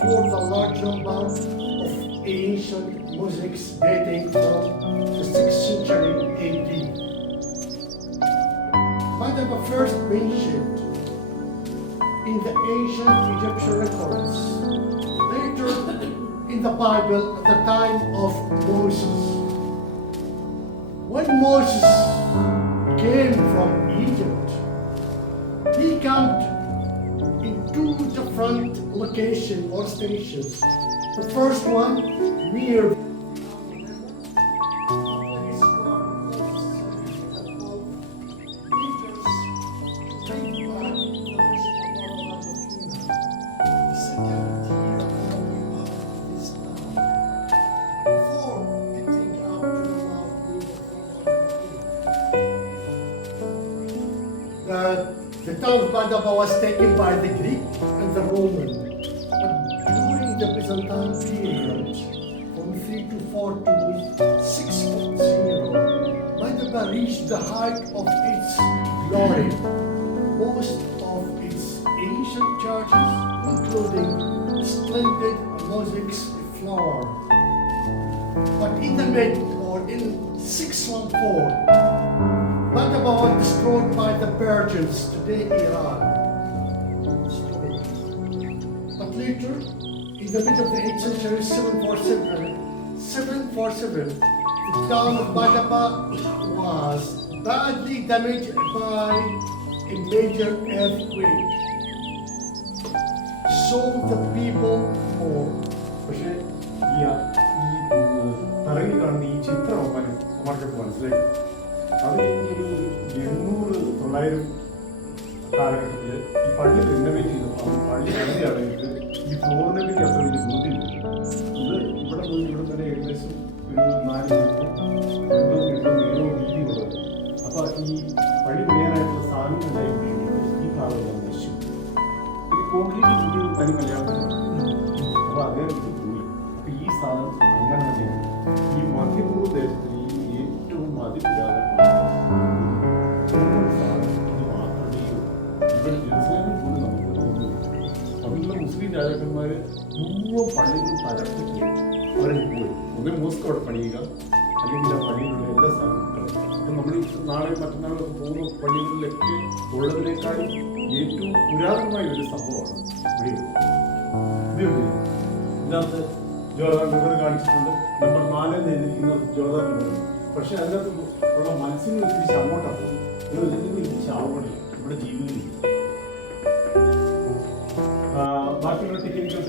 for the large number of ancient mosaics dating from the 6th century AD. Madaba first mentioned in the ancient Egyptian records, later in the Bible at the time of Moses. When Moses came from Egypt, he camped in two different locations or stations. The first one near the town of Madaba was taken by the Greek and the Roman. But during the Byzantine period, from 324 to 640, Madaba reached the height of its glory. Most of its ancient churches, including splendid mosaics flower. But in the mid or in 614, Madaba was destroyed by the Persians, today Iran. But later, in the mid of the 8th century, 747, the town of Madaba was badly damaged by a major earthquake. So the people mourned. പക്ഷേ ഈ തറയിൽ കാണുന്ന ഈ ചിത്രം അവർക്ക് മനസ്സിലായി. അത് ഒരു 800-900 കാലഘട്ടത്തിൽ ഈ പള്ളി റിനോവേറ്റ് ചെയ്തു. പള്ളി പള്ളി അടങ്ങിയിട്ട് ഈ ഫ്ലോറിനെ പറ്റി അത്ര വലിയ ബോധ്യമില്ല. ഇത് ഇവിടെ പോയി ഇവിടെ തന്നെ ഏകദേശം ഒരു 4 മീറ്റർ നീളവും വീതിയുള്ളത്. അപ്പോൾ ഈ പള്ളി പണിയാനായിട്ടുള്ള സാധനങ്ങളായി ഈ ഭാഗം നശിച്ചു. ഈ കോൺക്രീറ്റ് കൂടി തനി മലയാളത്തിലാണ്. അപ്പോൾ അദ്ദേഹം ഇത് പോയി. അപ്പോൾ ഈ സാധനം അങ്ങനെ തന്നെ ഈ മധ്യപൂർവ്വ ദേശത്ത് ഈ ഏറ്റവും അതിപുരാതനമായ അവിടെയുള്ള മുസ്ലിം രാജാക്കന്മാർ മുഴുവൻ പള്ളികളും തകർത്തിട്ട് അവരെ പോയി. ഒന്നേ മോസ്ക് അവിടെ പണിയുക, അല്ലെങ്കിൽ ആ പള്ളിയിലുള്ള എല്ലാ സാധനങ്ങളും. അപ്പം നമ്മൾ നാളെ മറ്റന്നാളൊക്കെ പോകുന്ന പള്ളികളിലൊക്കെ ഉള്ളതിനേക്കാളും ഏറ്റവും പുരാതനമായ ഒരു സംഭവമാണ് ഇവിടെ. ഇതിനകത്ത് ജോർദാൻ റിവർ കാണിച്ചിട്ടുണ്ട്. നമ്പർ 4 എഴുതിയിരിക്കുന്നത് ജോർദാൻ റിവർ. പക്ഷെ അതിനകത്ത് ഉള്ള മത്സ്യങ്ങൾ തിരിച്ച് അങ്ങോട്ടാണ് പോകുന്നത്. തിരിച്ച് ആവണില്ല, ഇവിടെ ജീവിതമില്ല. ബാക്കിയുള്ള ടിക്കറ്റുകൾ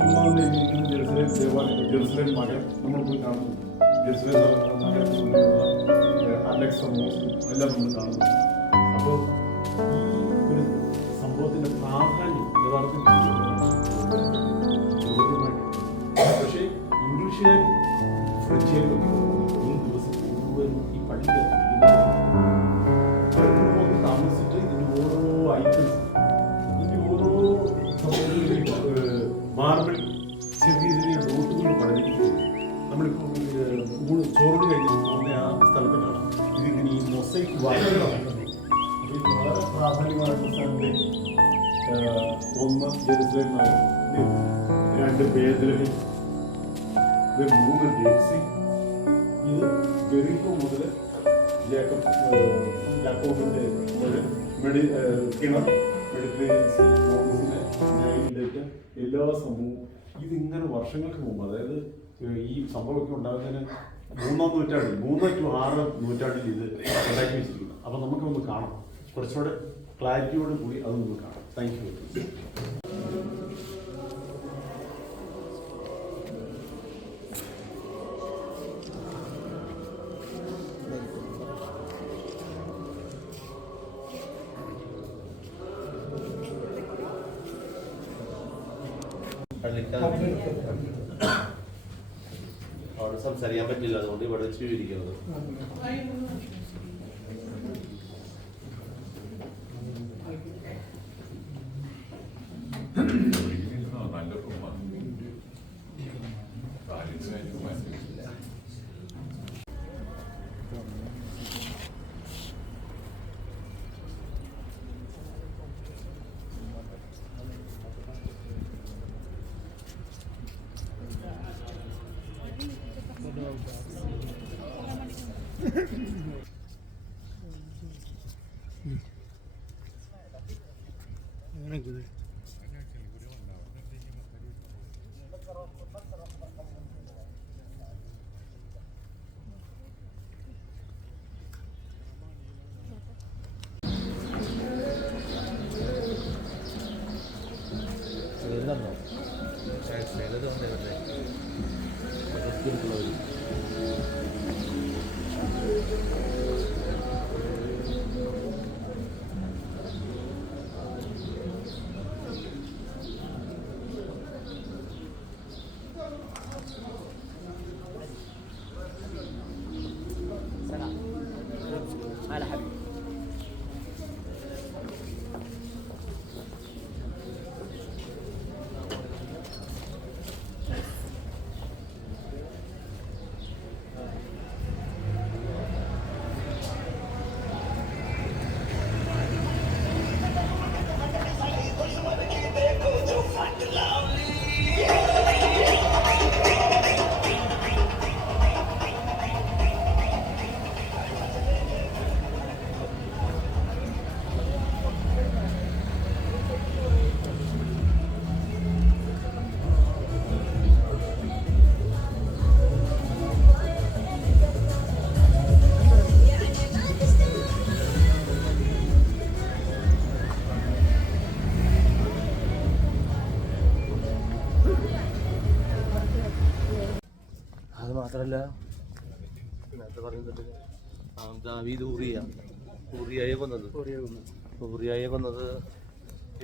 ഒന്നാമത് എഴുതിയിരിക്കുന്ന ജെറുസലേം ദേവാലയം, ജെറുസലേം നഗരം നമ്മൾ പോയി കാണുന്നു. ജെറുസലേം നഗരത്തിലുള്ള അലക്സ മോസ്ക് എല്ലാം നമ്മൾ കാണുന്നു. അപ്പോൾ ഈ ഒരു സംഭവത്തിൻ്റെ പ്രാധാന്യം യഥാർത്ഥത്തിൽ പക്ഷേ ഇംഗ്ലീഷുകാരും ഫ്രഞ്ചുകാരും ഒക്കെ ഒരു ദിവസം മുഴുവനും ഈ പള്ളിക്ക് അവർക്ക് വന്ന് താമസിച്ചിട്ട് ഇതിൻ്റെ ഓരോ ഐറ്റംസ്, ഇതിൻ്റെ ഓരോ മാർബിൾ ചെറിയ ചെറിയ ഡോട്ടുകൾ പണിതിരിക്കുന്നത്. നമ്മളിപ്പോൾ ചോറിന് കഴിഞ്ഞ് പോകുന്ന ആ സ്ഥലത്ത് കാണാം. ഇതിങ്ങനെ ഈ മൊസൈക്ക് വർക്കുകളാണ്. അപ്പോൾ ഇത് വളരെ പ്രാധാന്യമായിട്ടുള്ള സ്ഥലത്തെ 1 ജെറുസലേം നഗരം, 2 ബേത്ലഹേം, 3 ഡെഡ്. ഇത് ജെറിക്കോ മുതൽ ജാക്കോബിൻ്റെ കിണർ, മെഡിറ്ററേനിയൻ സീ, മോസസിനെ ന്യായീകരിച്ച എല്ലാ സംഭവവും ഇതിങ്ങനെ വർഷങ്ങൾക്ക് മുമ്പ്, അതായത് ഈ സംഭവമൊക്കെ ഉണ്ടാകുന്നതിന് 3-ാം നൂറ്റാണ്ടിൽ, 3 to 6 നൂറ്റാണ്ടിൽ ഇത് ഉണ്ടാക്കി വെച്ചിരിക്കുന്നു. അപ്പം നമുക്കൊന്ന് കാണാം, കുറച്ചുകൂടെ ക്ലാരിറ്റിയോട് കൂടി അത് നമുക്ക് കാണാം. Thank you. അവിടെ സംസാരിക്കാൻ പറ്റില്ല, അതുകൊണ്ട് ഇവിടെ സ്വീകരിക്കുന്നത്. ഇതാണോ ചിലത് വന്നേ هلا حبيبي അത് മാത്രമല്ല നേരത്തെ പറയുന്നുണ്ട് ദാവീദ് ഊറിയായെ കൊന്നത്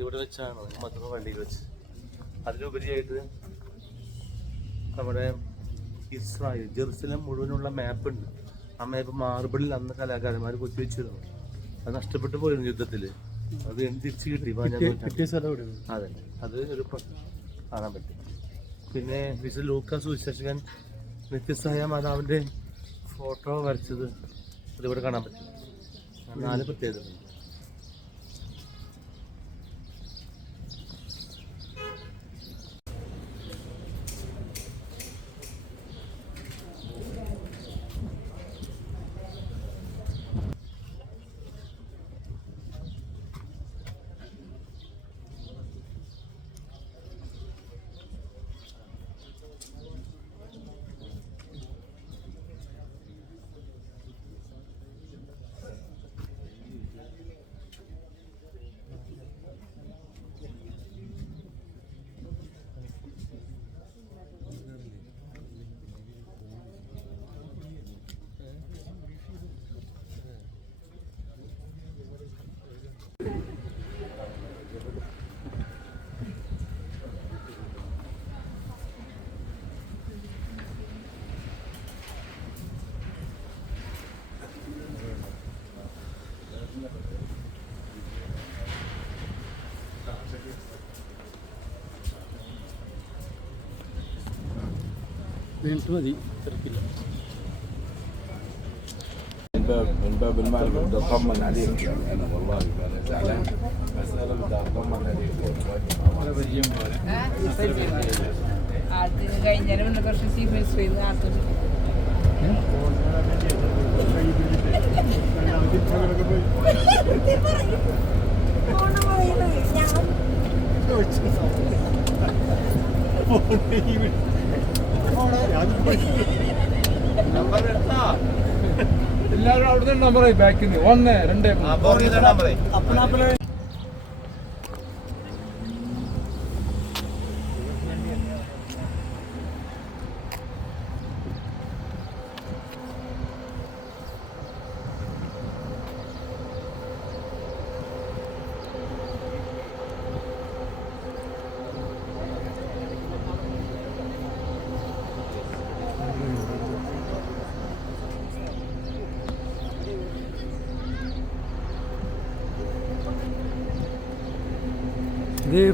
ഇവിടെ വെച്ചാണ് മധുര പള്ളിയിൽ വെച്ച്. അതിലുപരിയായിട്ട് നമ്മുടെ ഇസ്രായേൽ ജെറുസലം മുഴുവനുള്ള മാപ്പുണ്ട്. ആ മാപ്പ് മാർബിളിൽ അന്ന് കലാകാരന്മാർ കൊത്തി വെച്ചിരുന്നു. അത് നഷ്ടപ്പെട്ടു പോയിരുന്നു യുദ്ധത്തിൽ. അത് തിരിച്ചു കിട്ടി. അതെ, അത് ഒരു കാണാൻ പറ്റും. പിന്നെ വിശുദ്ധ ലൂക്കാസ് സുവിശേഷകൻ നിത്യസഹായ മാതാവിൻ്റെ ഫോട്ടോ വരച്ചത് അതിവിടെ കാണാൻ പറ്റും. 4 പ്രത്യേകത. വീണ്ടും മതി, തിരക്കില്ല. من باب المعرفة بدي أطمن عليك. يعني أنا والله أنا زعلان بس أنا بدي أطمن عليك. ആർത്തിന് കഴിഞ്ഞാലും കുറച്ച് സീരിയസ് ചെയ്ത് ആർക്കും എല്ലാവരും അവിടുന്ന് നമ്പർ ബാക്കിൽ നിന്ന് 1 2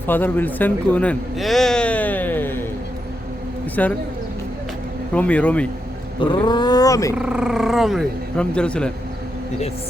Father Wilson Coonan. Sir, Romy. From Jerusalem. Yes.